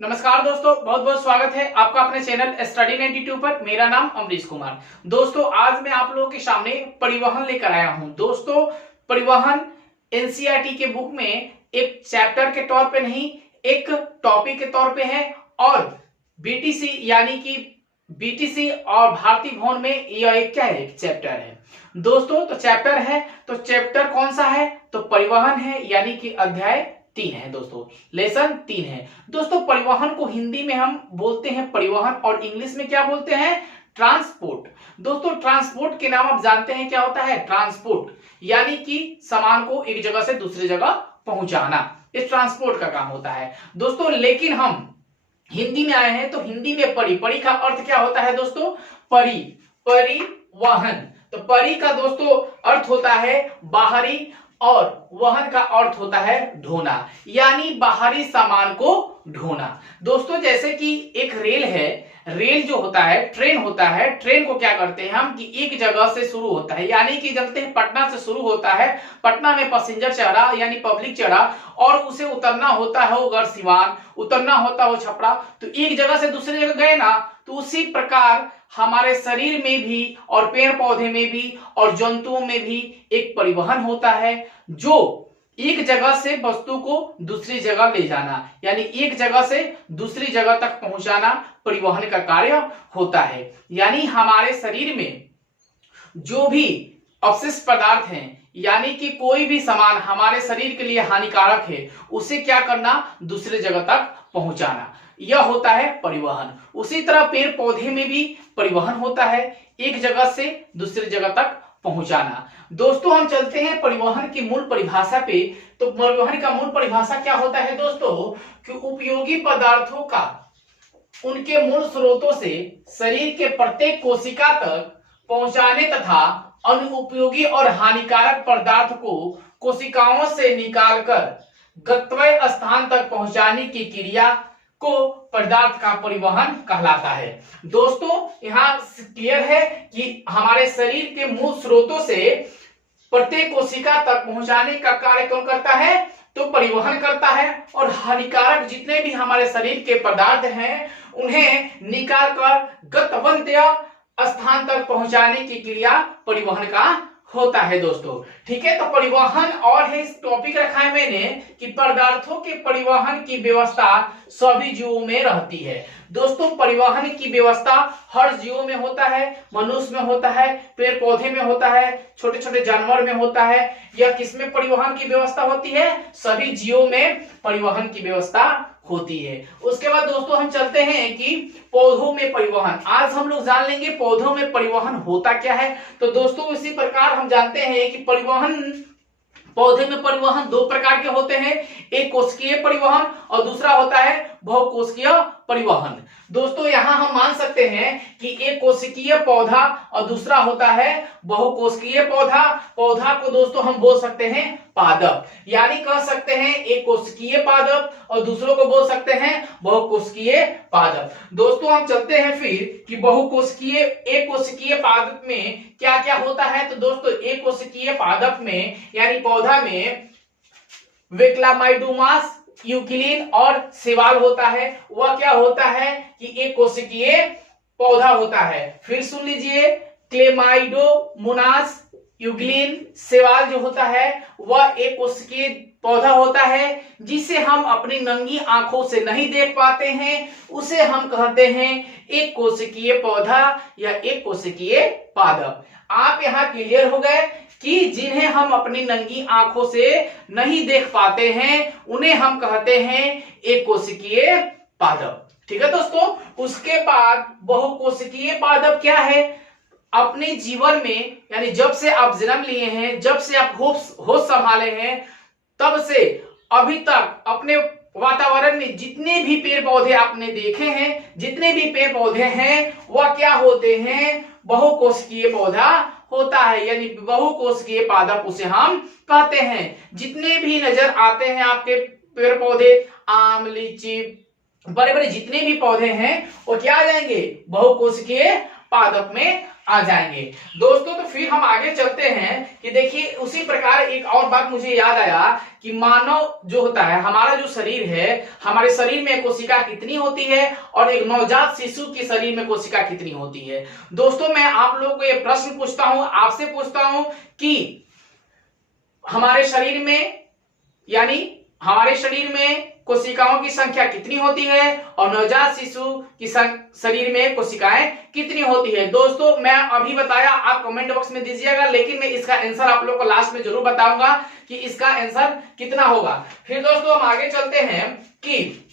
नमस्कार दोस्तों, बहुत बहुत स्वागत है आपका अपने चैनल स्टडी 92 पर। मेरा नाम अमरीश कुमार। दोस्तों, आज मैं आप लोगों के सामने परिवहन लेकर आया हूं। दोस्तों, परिवहन एनसीईआरटी के बुक में एक चैप्टर के तौर पे नहीं, एक टॉपिक के तौर पे है और बीटीसी यानी कि बीटीसी और भारतीय भवन में यह एक क्या है, एक चैप्टर है दोस्तों। तो चैप्टर है, तो चैप्टर कौन सा है? तो परिवहन है, यानी कि अध्याय 3 है दोस्तों, लेसन 3 है दोस्तों। परिवहन को हिंदी में हम बोलते हैं परिवहन और इंग्लिश में क्या बोलते हैं? ट्रांसपोर्ट। दोस्तों, ट्रांसपोर्ट के नाम आप जानते हैं क्या होता है? ट्रांसपोर्ट यानी कि सामान को एक जगह से दूसरी जगह पहुंचाना, इस ट्रांसपोर्ट का काम होता है दोस्तों। लेकिन हम हिंदी में आए हैं तो हिंदी में परी का अर्थ क्या होता है दोस्तों? परिवहन। तो परी का दोस्तों अर्थ होता है बाहरी और वहन का अर्थ होता है ढोना, यानी बाहरी सामान को ढोना दोस्तों। जैसे कि एक रेल है, रेल जो होता है, ट्रेन होता है, ट्रेन को क्या करते हैं हम कि एक जगह से शुरू होता है, यानी कि चलते हैं पटना से शुरू होता है, पटना में पैसेंजर चढ़ा यानी पब्लिक चढ़ा और उसे उतरना होता है वो सिवान, उतरना होता है वो छपरा, तो एक जगह से दूसरी जगह गए ना। तो उसी प्रकार हमारे शरीर में भी और पेड़ पौधे में भी और जंतुओं में भी एक परिवहन होता है, जो एक जगह से वस्तु को दूसरी जगह ले जाना, यानी एक जगह से दूसरी जगह तक पहुंचाना परिवहन का कार्य होता है। यानी हमारे शरीर में जो भी अवशिष्ट पदार्थ हैं, यानी कि कोई भी सामान हमारे शरीर के लिए हानिकारक है, उसे क्या करना? दूसरी जगह तक पहुंचाना, यह होता है परिवहन। उसी तरह पेड़ पौधे में भी परिवहन होता है, एक जगह से दूसरी जगह तक पहुंचाना। दोस्तों, हम चलते हैं परिवहन की मूल परिभाषा पे। तो परिवहन का मूल परिभाषा क्या होता है दोस्तों? कि उपयोगी पदार्थों का उनके मूल स्रोतों से शरीर के प्रत्येक कोशिका तक पहुंचाने तथा अनुपयोगी और हानिकारक पदार्थ को कोशिकाओं से निकालकर गंतव्य स्थान तक पहुंचाने की क्रिया को पदार्थ का परिवहन कहलाता है। दोस्तों, यहाँ क्लियर है कि हमारे शरीर के मूल स्रोतों से प्रत्येक कोशिका तक पहुंचाने का कार्य कौन करता है? तो परिवहन करता है। और हानिकारक जितने भी हमारे शरीर के पदार्थ हैं, उन्हें निकालकर गंतव्य स्थान तक पहुंचाने की क्रिया परिवहन का होता है दोस्तों। ठीक है, तो परिवहन और है इस टॉपिक रखा है मैंने कि पदार्थों के परिवहन की व्यवस्था सभी जीवों में रहती है। दोस्तों, परिवहन की व्यवस्था हर जीवों में होता है, मनुष्य में होता है, पेड़ पौधे में होता है, छोटे छोटे जानवर में होता है। यह किसमें परिवहन की व्यवस्था होती है? सभी जीवों में परिवहन की व्यवस्था होती है। उसके बाद दोस्तों हम चलते हैं कि पौधों में परिवहन। आज हम लोग जान लेंगे पौधों में परिवहन होता क्या है। तो दोस्तों, इसी प्रकार हम जानते हैं कि परिवहन, पौधे में परिवहन दो प्रकार के होते हैं, एक कोशिकीय परिवहन और दूसरा होता है बहुकोशिकीय परिवहन। दोस्तों, यहां हम मान सकते हैं कि एक कोशिकीय पौधा और दूसरा होता है बहुकोशिकीय पौधा। पौधा को दोस्तों हम बोल सकते हैं पादप, यानी कह सकते हैं एक कोशिकीय पादप और दूसरों को बोल सकते हैं बहुकोशिकीय पादप। दोस्तों, हम चलते हैं फिर कि बहुकोशिकीय, एक कोशिकीय पादप में क्या क्या होता है। तो दोस्तों, एक कोशिकीय पादप में यानी पौधा में वेक्लामाइडोमास, यूक्लिन और शैवाल होता है। वह क्या होता है कि एक कोशिकीय पौधा होता है। फिर सुन लीजिए, क्लेमाइडोमोनास, यूग्लिन, शैवाल जो होता है वह एक कोशिकीय पौधा होता है, जिसे हम अपनी नंगी आंखों से नहीं देख पाते हैं। उसे हम कहते हैं एक कोशिकीय पौधा या एक कोशिकीय पादप। आप यहाँ क्लियर हो गए कि जिन्हें हम अपनी नंगी आंखों से नहीं देख पाते हैं, उन्हें हम कहते हैं एक कोशिकीय पादप। ठीक है दोस्तों। उसके बाद बहुकोशिकीय पादप क्या है? अपने जीवन में, यानी जब से आप जन्म लिए हैं, जब से आप होश संभाले हैं, तब से अभी तक अपने वातावरण में जितने भी पेड़ पौधे आपने देखे हैं, जितने भी पेड़ पौधे हैं, वह क्या होते हैं? बहुकोशिकीय पौधा होता है, यानी बहुकोशिकीय पादप उसे हम कहते हैं। जितने भी नजर आते हैं आपके पेड़ पौधे, आम, लीची, बड़े बड़े जितने भी पौधे हैं, वो क्या आ जाएंगे? बहुकोशिकीय पादप में आ जाएंगे दोस्तों। तो फिर हम आगे चलते हैं कि देखिए उसी प्रकार एक और बात मुझे याद आया कि मानव जो होता है, हमारा जो शरीर है, हमारे शरीर में कोशिका कितनी होती है और एक नवजात शिशु के शरीर में कोशिका कितनी होती है। दोस्तों मैं आप लोगों को ये प्रश्न पूछता हूं, आपसे पूछता हूं कि हमारे शरीर में, यानी हमारे शरीर में कोशिकाओं की संख्या कितनी होती है और नवजात शिशु की शरीर में कोशिकाएं कितनी होती है। दोस्तों मैं अभी बताया, आप कमेंट बॉक्स में दीजिएगा, लेकिन मैं इसका आंसर आप लोगों को लास्ट में जरूर बताऊंगा कि इसका आंसर कितना होगा। फिर दोस्तों हम आगे चलते हैं कि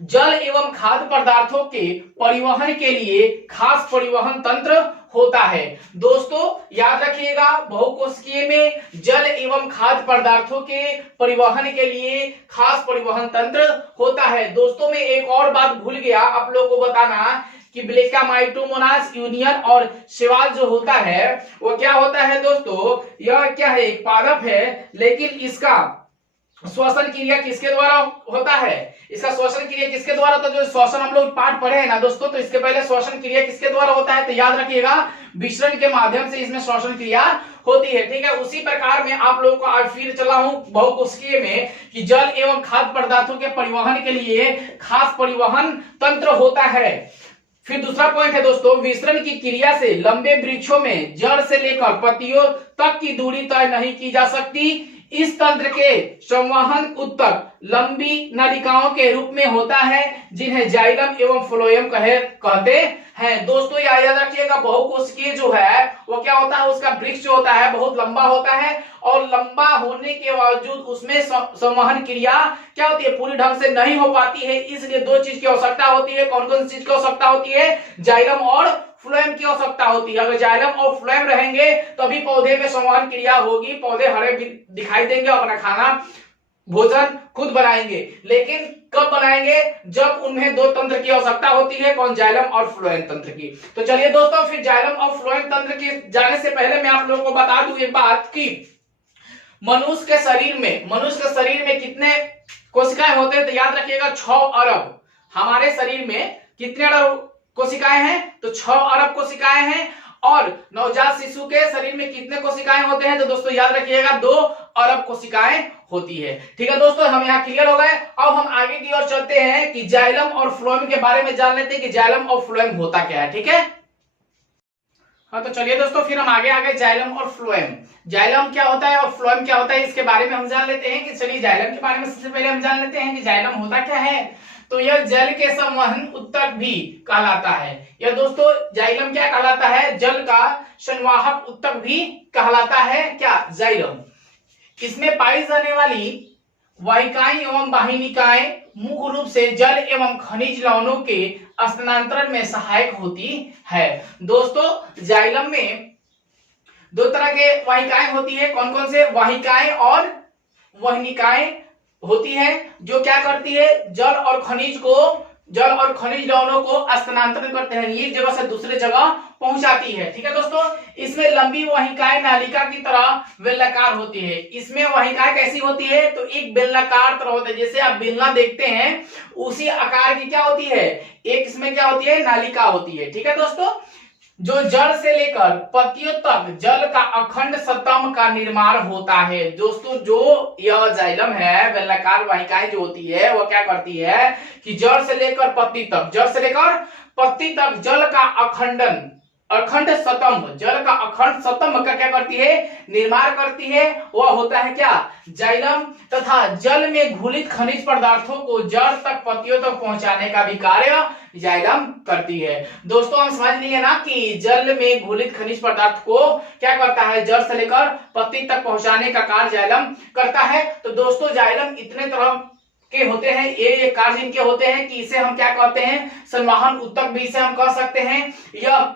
जल एवं खाद्य पदार्थों के परिवहन के लिए खास परिवहन तंत्र होता है। दोस्तों याद रखिएगा, बहुकोशिकीय में जल एवं खाद्य पदार्थों के परिवहन के लिए खास परिवहन तंत्र होता है। दोस्तों मैं एक और बात भूल गया आप लोगों को बताना कि ब्लेकामाइटोमोनास यूनियन और शैवाल जो होता है वो क्या होता है दोस्तों, यह क्या है, एक पादप है, लेकिन इसका श्वसन क्रिया किसके द्वारा होता है, इसका श्वसन क्रिया किसके द्वारा, तो जो श्वसन हम लोग पाठ पढ़े हैं ना दोस्तों, तो इसके पहले श्वसन क्रिया किसके द्वारा होता है, तो याद रखिएगा विसरण के माध्यम से इसमें श्वसन क्रिया होती है। ठीक है, उसी प्रकार में आप लोगों को आज फिर चला हूं बहुकोशिकीय में कि जल एवं खाद्य पदार्थों के परिवहन के लिए खास परिवहन तंत्र होता है। फिर दूसरा पॉइंट है दोस्तों, विसरण की क्रिया से लंबे वृक्षों में जड़ से लेकर पत्तियों तक की दूरी तय नहीं की जा सकती। इस तंत्र के संवहन उत्तक लंबी नलिकाओं के रूप में होता है जिन्हें जाइलम एवं फ्लोएम कहते हैं। दोस्तों याद रखिएगा, बहुकोशिकीय जो है वो क्या होता है, उसका वृक्ष जो होता है बहुत लंबा होता है और लंबा होने के बावजूद उसमें संवहन क्रिया क्या होती है, पूरी ढंग से नहीं हो पाती है। इसलिए दो चीज की आवश्यकता होती है। कौन कौन सी चीज की आवश्यकता होती है, जाइलम और फ्लोएम की आवश्यकता होती है। अगर जाइलम और फ्लोएम रहेंगे तभी पौधे में संवहन क्रिया होगी, पौधे हरे दिखाई देंगे और अपना खाना भोजन खुद बनाएंगे। लेकिन कब बनाएंगे, जब उन्हें दो तंत्र की आवश्यकता होती है, कौन, जाइलम और फ्लोएम तंत्र की। तो चलिए दोस्तों, फिर जाइलम और फ्लोएम तंत्र के जाने से पहले मैं आप लोगों को बता दूं एक बात कि मनुष्य के शरीर में कितने कोशिकाएं होते हैं, तो याद रखिएगा 6 अरब। हमारे शरीर में कितने अरब कोशिकाएं हैं, तो 6 अरब कोशिकाएं हैं। और नवजात शिशु के शरीर में कितने कोशिकाएं होते हैं, तो दोस्तों याद रखिएगा 2 अरब कोशिकाएं होती है। ठीक है दोस्तों, हम यहाँ क्लियर हो गए। अब हम आगे की ओर चलते हैं कि जाइलम और फ्लोएम के बारे में जान लेते हैं कि जाइलम और फ्लोएम होता क्या है। ठीक है, हाँ तो चलिए दोस्तों, फिर हम आगे जाइलम और फ्लोएम, जाइलम क्या होता है और फ्लोएम क्या होता है इसके बारे में हम जान लेते हैं। कि चलिए जाइलम के बारे में सबसे पहले हम जान लेते हैं कि जाइलम होता क्या है। तो यह जल के संवहन उत्तक भी कहलाता है। यह दोस्तों जाइलम क्या कहलाता है, जल का संवाहक उत्तक भी कहलाता है क्या, जाइलम। इसमें पाई जाने वाली वाहिकाएं एवं वाहिनिकाएं मुख्य रूप से जल एवं खनिज लवणों के स्थानांतरण में सहायक होती है। दोस्तों जाइलम में 2 तरह के वाहिकाएं होती है। कौन कौन से, वाहिकाएं और वाहिनिकाएं होती है, जो क्या करती है, जल और खनिज लवणों को स्थानांतरण करते हैं, एक जगह से दूसरे जगह पहुंचाती है। ठीक है दोस्तों, इसमें लंबी वाहिकाएं नालिका की तरह बेलनाकार होती है। इसमें वाहिकाएं कैसी होती है, तो एक बेलनाकार तरह होता है, जैसे आप बेलना देखते हैं उसी आकार की क्या होती है, एक इसमें क्या होती है, नालिका होती है। ठीक है दोस्तों, जो जड़ से लेकर पत्तियों तक जल का अखंड स्तंभ का निर्माण होता है। दोस्तों जो यह जाइलम है, बेलनाकार वाहिकाएं जो होती है वो क्या करती है कि जड़ से लेकर पत्ती तक जल का अखंड स्तंभ, जल का अखंड स्तंभ का क्या करती है, निर्माण करती है। वह होता है क्या, जाइलम। तथा जल में घुलित खनिज पदार्थों को जड़ तक पत्तियों तक पहुंचाने का भी कार्य जाइलम करती है। दोस्तों हम समझ लिए ना कि जल में घुलित खनिज पदार्थ को क्या करता है, जड़ से लेकर पत्ती तक पहुंचाने का कार्य जाइलम करता है। तो दोस्तों जाइलम इतने तरह के होते हैं, ये कार्य इनके होते हैं कि इसे हम क्या कहते हैं, संवाहन उत्तक भी इसे हम कह सकते हैं। यह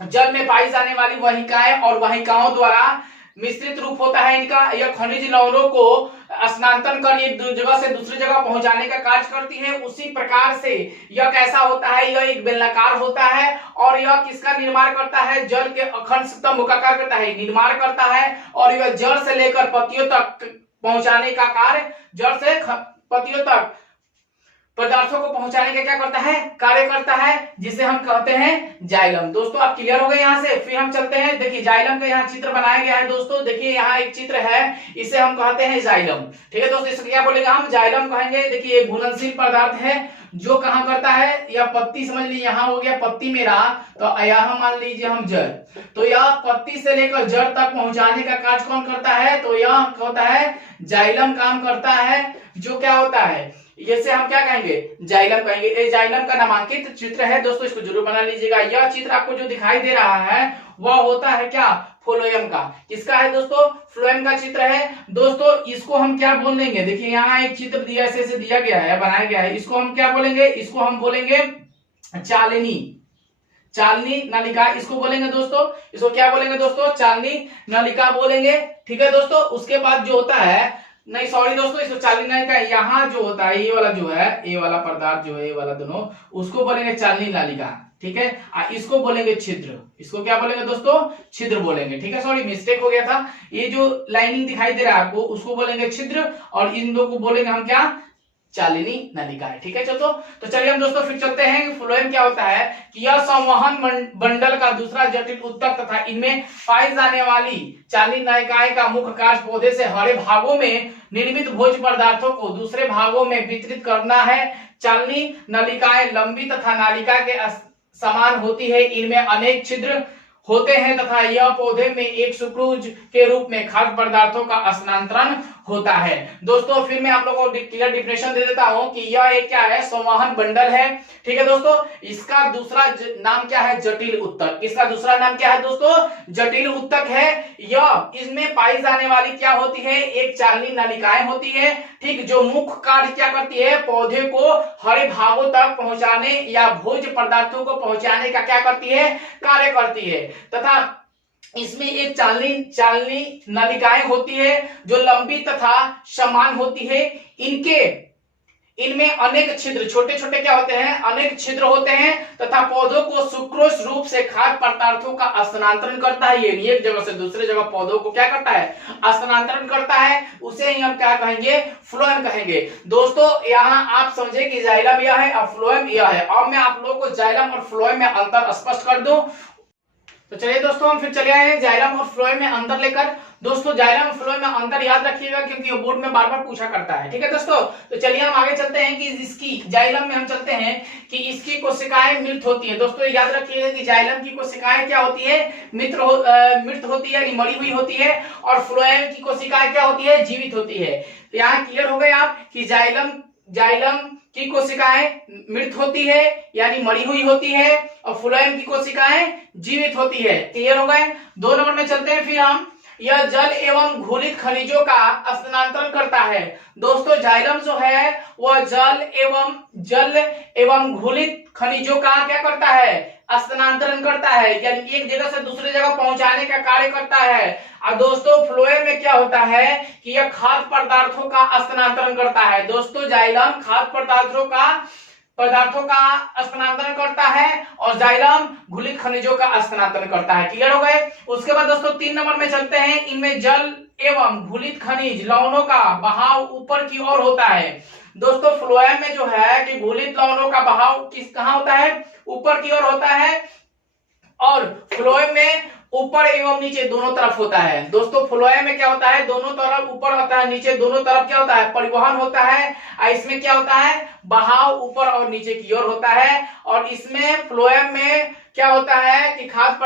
जल में पाई जाने वाली वाहिकाएं और वाहिकाओं द्वारा मिश्रित रूप होता है इनका। यह खनिज लवणों को स्थानांतरण कर एक जगह से दूसरी जगह पहुंचाने का कार्य करती है। उसी प्रकार से यह कैसा होता है, यह एक बेलनाकार होता है और यह किसका निर्माण करता है, जल के अखंड स्तंभ का कार्य करता है, निर्माण करता है। और यह जड़ से लेकर पत्तियों तक पहुंचाने का कार्य, जड़ से पत्तियों तक पदार्थों को पहुंचाने का क्या करता है, कार्य करता है, जिसे हम कहते हैं जाइलम। दोस्तों आप क्लियर हो गए यहाँ से। फिर हम चलते हैं, देखिए जाइलम का यहाँ चित्र बनाया गया है दोस्तों। देखिए यहाँ एक चित्र है, इसे हम कहते हैं जाइलम। ठीक है दोस्तों, इसको क्या बोलेंगे हम, जाइलम कहेंगे। देखिए एक घुलनशील पदार्थ है जो कहाँ करता है, या पत्ती समझ लीजिए, यहाँ हो गया पत्ती मेरा, तो यहाँ मान लीजिए हम जड़, तो यह पत्ती से लेकर जड़ तक पहुंचाने का कार्य कौन करता है, तो यह होता है जाइलम काम करता है। जो क्या होता है, जैसे हम क्या कहेंगे, जाइलम कहेंगे। ये जाइलम का नामांकित चित्र है दोस्तों, इसको जरूर बना लीजिएगा। यह चित्र आपको जो दिखाई दे रहा है वह होता है क्या, फ्लोएम का। किसका है दोस्तों, फ्लोएम का चित्र है दोस्तों। इसको हम क्या बोल देंगे, देखिए यहाँ एक चित्र दिया, ऐसे दिया गया है, बनाया गया है। इसको हम क्या बोलेंगे, इसको हम बोलेंगे चालिनी, चालनी नलिका इसको बोलेंगे दोस्तों। इसको क्या बोलेंगे दोस्तों, चालनी नलिका बोलेंगे। ठीक है दोस्तों। उसके बाद जो होता है, नहीं सॉरी दोस्तों, इसको चालनी नलिका, यहाँ जो होता है ये वाला जो है, ये वाला पदार्थ जो है, ये वाला दोनों, उसको बोलेंगे चालनी नलिका। ठीक है, इसको बोलेंगे छिद्र। इसको क्या बोलेंगे दोस्तों, छिद्र बोलेंगे। ठीक है, सॉरी मिस्टेक हो गया था। ये जो लाइनिंग दिखाई दे रहा है आपको, उसको बोलेंगे छिद्र, और इन दो को बोलेंगे हम क्या, चालिनी नलिका है। ठीक है चलो, तो चलिए हम दोस्तों फिर चलते हैं। फ्लोएम क्या होता है कि यह संवहन बंडल का दूसरा जटिल उत्तक तथा इनमें पाई जाने वाली चालिनी नलिकाएं का मुख्य कार्य पौधे से हरे भागों में निर्मित भोज्य पदार्थों को दूसरे भागों में वितरित करना है। चालिनी नलिकाएं लंबी तथा नालिका के समान होती है, इनमें अनेक छिद्र होते हैं तथा यह पौधे में एक सुक्रोज के रूप में खाद्य पदार्थों का स्थानांतरण होता है। दोस्तों फिर मैं आप लोगों को क्लियर डिफिनेशन दे देता हूं कि यह एक क्या है, संवहन बंडल है। ठीक है दोस्तों, इसका दूसरा नाम क्या है, जटिल उत्तक। इसका दूसरा नाम क्या है दोस्तों, जटिल उत्तक है। यह इसमें पाई जाने वाली क्या होती है, एक चालनी नलिकाएं होती है। ठीक, जो मुख्य कार्य क्या करती है, पौधे को हरे भागों तक पहुंचाने या भोज्य पदार्थों को पहुंचाने का क्या करती है, कार्य करती है। तथा इसमें एक चालनी नलिकाएं होती है जो लंबी तथा समान होती है। इनमें अनेक छिद्र, छोटे छोटे क्या होते हैं, अनेक छिद्र होते हैं तथा पौधों को सुक्रोज रूप से खाद्य पदार्थों का स्थानांतरण करता है। ये एक जगह से दूसरे जगह पौधों को क्या करता है, स्थानांतरण करता है। उसे ही हम क्या कहेंगे, फ्लोएम कहेंगे। दोस्तों यहाँ आप समझे कि जाइलम यह है और फ्लोएम यह है। अब मैं आप लोगों को जाइलम और फ्लोएम में अंतर स्पष्ट कर दूं। तो चलिए दोस्तों हम फिर चले आए हैं जाइलम और फ्लोएम में अंतर लेकर। दोस्तों जाइलम और फ्लोएम में अंतर याद रखिएगा क्योंकि बोर्ड में बार बार पूछा करता है। ठीक है दोस्तों, तो चलिए हम आगे चलते हैं कि इसकी जाइलम में हम चलते हैं कि इसकी कोशिकाएं मृत होती है। दोस्तों याद रखिएगा कि जाइलम की कोशिकाएं क्या होती है, मृत होती है, मरी हुई होती है, और फ्लोएम की कोशिकाएं क्या होती है, जीवित होती है। तो यहाँ क्लियर हो गए आप कि जाइलम की कोशिकाएं मृत होती है यानी मरी हुई होती है, और फ्लोएम की कोशिकाएं जीवित होती है। क्लियर हो गए। 2 नंबर में चलते हैं फिर हम, यह जल एवं घुलित खनिजों का स्थानांतरण करता है। दोस्तों जाइलम जो है वह जल एवं घुलित खनिजों का क्या करता है, स्थानांतरण करता है, यानी एक जगह से दूसरे जगह पहुंचाने का कार्य करता है। और दोस्तों फ्लोएम में क्या होता है कि यह खाद्य पदार्थों का स्थानांतरण करता है। दोस्तों जाइलम खाद्य पदार्थों का स्थानांतरण करता है और जाइलम घुलित खनिजों का स्थानांतरण करता है। क्लियर हो गए। उसके बाद दोस्तों 3 नंबर में चलते हैं। इनमें जल एवं घुलित खनिज लवणों का बहाव ऊपर की ओर होता है। दोस्तों फ्लोएम में जो है कि घुलित लवणों का बहाव कहाँ होता है, ऊपर की ओर होता है, और फ्लोएम में ऊपर एवं नीचे दोनों तरफ होता है। दोस्तों फ्लोएम में क्या होता है, दोनों तरफ, ऊपर होता है नीचे, दोनों तरफ क्या होता है, परिवहन होता है। इसमें क्या होता है, बहाव ऊपर और नीचे की ओर होता है। और इसमें फ्लोएम में क्या होता है कि खाद्य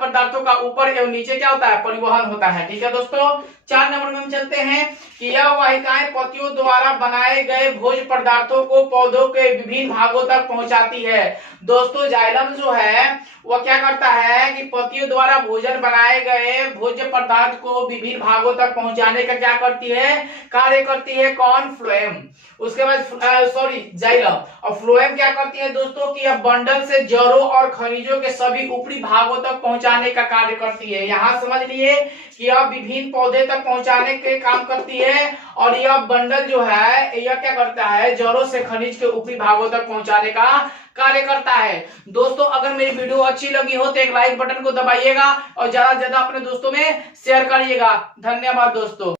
पदार्थों का ऊपर एवं नीचे क्या होता है, परिवहन होता है। ठीक है दोस्तों। 4 नंबर में हम चलते हैं कि यह वाहिकाएं पत्तियों द्वारा बनाए गए भोज्य पदार्थों को पौधों के विभिन्न भागों तक पहुंचाती है। दोस्तों जाइलम जो है वह क्या करता है कि पत्तियों द्वारा भोजन बनाए गए भोज्य पदार्थ को विभिन्न भागों तक पहुंचाने का क्या करती है, कार्य करती है। कौन, फ्लोएम। उसके बाद जाइलम। और फ्लोएम क्या करती है दोस्तों कि यह बंडल से जड़ों और खनिजों के सभी ऊपरी भागों तक पहुंचाने का कार्य करती है। यहाँ समझ लिए कि यह विभिन्न पौधे तक पहुंचाने के काम करती है, और यह बंडल जो है यह क्या करता है, जड़ों से खनिज के ऊपरी भागों तक पहुंचाने का कार्य करता है। दोस्तों अगर मेरी वीडियो अच्छी लगी हो तो एक लाइक बटन को दबाइएगा और ज्यादा से ज्यादा अपने दोस्तों में शेयर करिएगा। धन्यवाद दोस्तों।